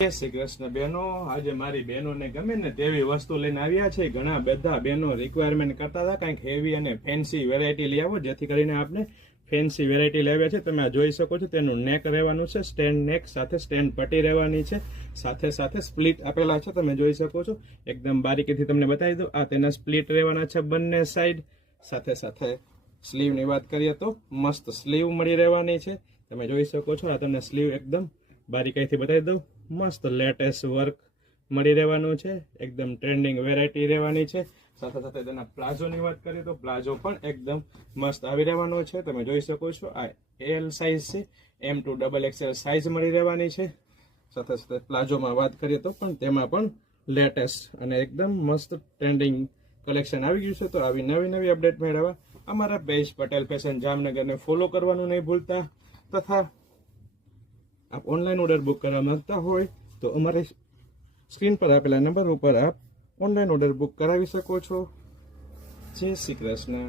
જય શ્રી કૃષ્ણ બહેનો, આજે મારી બહેનોને ગમે ને તેવી વસ્તુ લઈને આવ્યા છે. ઘણા બધા બહેનો રિક્વાયરમેન્ટ કરતા હતા કંઈક હેવી અને ફેન્સી વેરાયટી લઈ આવો, જેથી કરીને આપણે ફેન્સી વેરાયટી લાવ્યા છે. તમે આ જોઈ શકો છો, તેનું નેક રહેવાનું છે, સ્ટેન્ડ નેક સાથે સ્ટેન્ડ પટ્ટી રહેવાની છે, સાથે સાથે સ્પ્લિટ આપેલા છે. તમે જોઈ શકો છો, એકદમ બારીકીથી તમને બતાવી દઉં. આ તેના સ્પ્લિટ રહેવાના છે બંને સાઈડ. સાથે સાથે સ્લીવની વાત કરીએ તો મસ્ત સ્લીવ મળી રહેવાની છે. તમે જોઈ શકો છો, આ તમને સ્લીવ એકદમ બારીકાઈથી બતાવી દઉં. મસ્ત લેટેસ્ટ વર્ક મળી રહેવાનું છે, એકદમ ટ્રેન્ડિંગ વેરાયટી રહેવાની છે. સાથે સાથે તેના પ્લાઝોની વાત કરીએ તો પ્લાઝો પણ એકદમ મસ્ત આવી રહેવાનો છે. તમે જોઈ શકો છો, આ એલ સાઇઝ છે, M2 XXL સાઇઝ મળી રહેવાની છે. સાથે સાથે પ્લાઝોમાં વાત કરીએ તો પણ તેમાં પણ લેટેસ્ટ અને એકદમ મસ્ત ટ્રેન્ડિંગ કલેક્શન આવી ગયું છે. તો આવી નવી અપડેટ મેળવવા અમારા પેજ પટેલ ફેશન જામનગરને ફોલો કરવાનું નહીં ભૂલતા. તથા આપ ઓનલાઈન ઓર્ડર બુક કરવા માંગતા હોય તો અમારી સ્ક્રીન પર આપેલા નંબર ઉપર આપ ઓનલાઈન ઓર્ડર બુક કરાવી શકો છો. જય શ્રી કૃષ્ણ.